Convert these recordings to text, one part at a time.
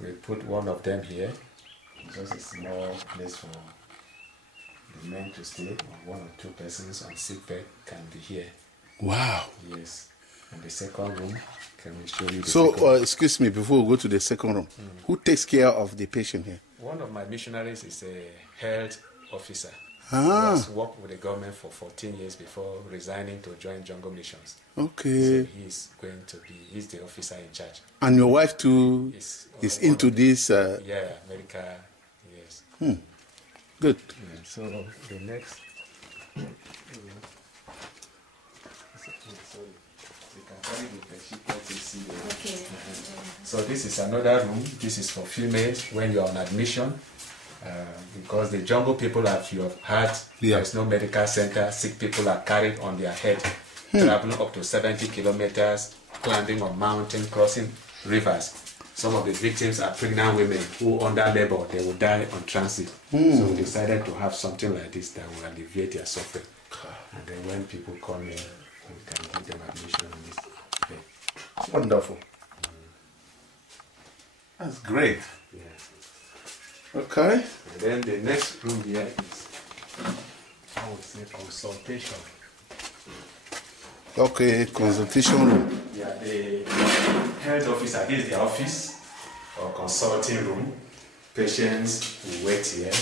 We put one of them here, just a small place for the men to stay, or 1 or 2 persons on sick bed can be here. Wow. Yes. And the second room, can we show you the So, second room? excuse me, before we go to the second room, who takes care of the patient here? One of my missionaries is a health officer. Ah. He has worked with the government for 14 years before resigning to join Jungle Missions. Okay. So he's the officer in charge. And your wife too is into this? Yeah, America, yes. Good. Yeah, so the next... Okay. So this is another room. This is for females when you're on admission. Because the jungle people, as you have heard, there's no medical center. Sick people are carried on their head, traveling up to 70 kilometers, climbing on mountain, crossing rivers. Some of the victims are pregnant women who, under labor, they will die on transit. So we decided to have something like this that will alleviate their suffering. And then when people come in, we can give them admission on this bed. Wonderful. That's great. Yeah. Okay. And then the next room here is, I would say, consultation. Okay, consultation room. Yeah, the health officer, this is the office or consulting room. Patients will wait here,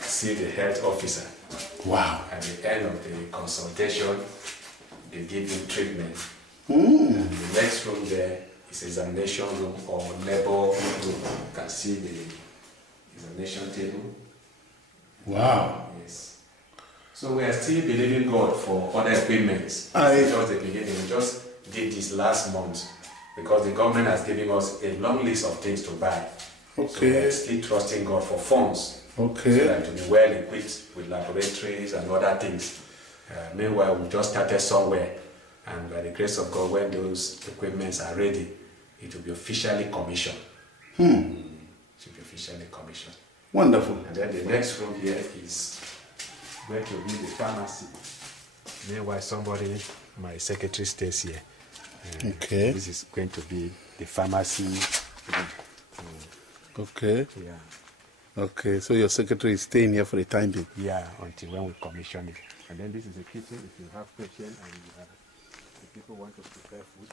see the health officer. Wow. At the end of the consultation, they give you treatment. And the next room there is examination room or labor room. You can see the examination table. Wow. Yes. So we are still believing God for other equipments. It's just the beginning. We just did this last month because the government has given us a long list of things to buy. Okay. So we are still trusting God for funds. Okay. So that to be well equipped with laboratories and other things. Meanwhile, we just started somewhere, and by the grace of God, when those equipments are ready, it will be officially commissioned. It will be officially commissioned. Wonderful. And then the next room here is going to be the pharmacy. Meanwhile, my secretary stays here. Okay. This is going to be the pharmacy. Okay. Yeah. Okay, so your secretary is staying here for the time being? Yeah, until when we commission it. And then this is a kitchen. If you have patients and the people want to prepare food,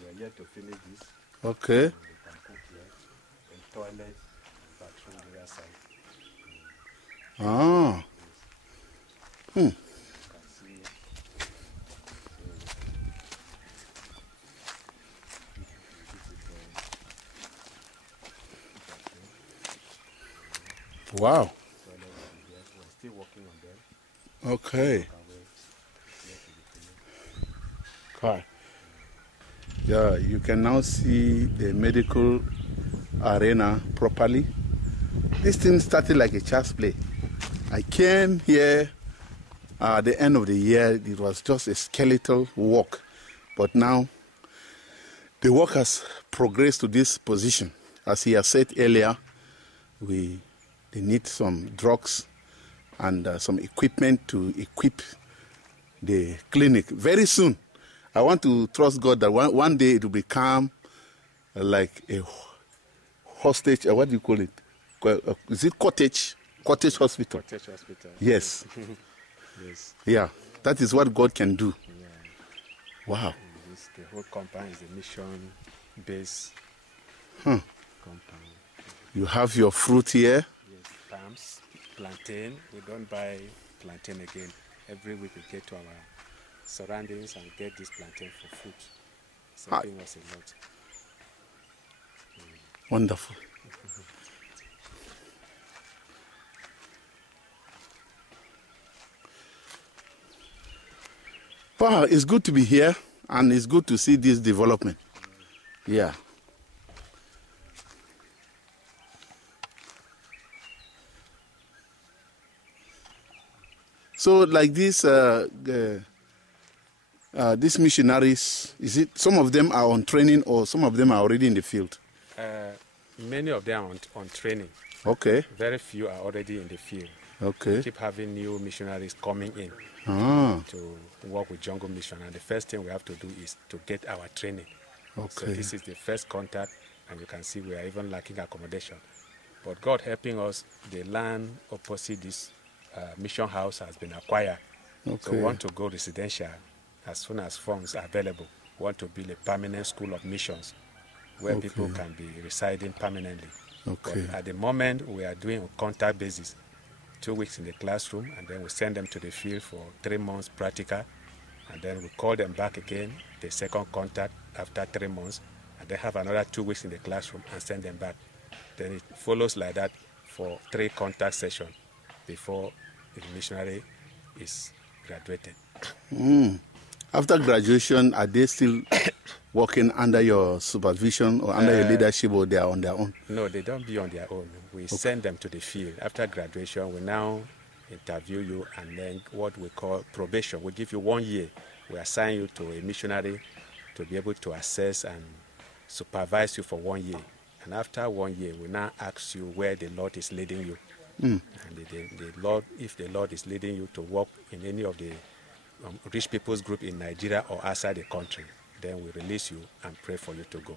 we are yet to finish this. Okay. And they can cook here. And toilet, bathroom, the other side. Ah. You can see. Wow. We're still working on them. Okay. Okay. Yeah, you can now see the medical arena properly. This thing started like a child's play. I came here at the end of the year. It was just a skeletal work. But now, the work has progressed to this position. As he has said earlier, they need some drugs and some equipment to equip the clinic. Very soon, I want to trust God that one day it will become like a hostage, what do you call it? Is it cottage? Cottage hospital. Cottage hospital. Yes. Yes. Yeah, that is what God can do. Yeah. Wow. The whole compound is a mission-based Huh. compound. You have your fruit here. Yes, palms, plantain. We don't buy plantain again. Every week we get to our surroundings and get this plantain for food. Something was a lot. Wonderful. Wow, it's good to be here and it's good to see this development. Yeah. So like this, these missionaries, is it some of them are on training or some of them are already in the field? Many of them are on training. Okay. Very few are already in the field. Okay. We keep having new missionaries coming in to work with Jungle Mission. And the first thing we have to do is to get our training. Okay. So this is the first contact and you can see we are even lacking accommodation. But God helping us, the land opposite this mission house has been acquired. Okay. So we want to go residential as soon as funds are available. We want to build a permanent school of missions where people can be residing permanently. Okay. But at the moment, we are doing on contact basis, 2 weeks in the classroom, and then we send them to the field for 3 months practical, and then we call them back again, the second contact after 3 months, and then have another 2 weeks in the classroom and send them back. Then it follows like that for 3 contact sessions before the missionary is graduated. After graduation, are they still working under your supervision or under your leadership, or they are on their own? No, they don't be on their own. We send them to the field. After graduation, we now interview you, and then what we call probation. We give you 1 year. We assign you to a missionary to be able to assess and supervise you for 1 year. And after 1 year, we now ask you where the Lord is leading you. And the Lord, if the Lord is leading you to work in any of the rich people's group in Nigeria or outside the country, then we release you and pray for you to go.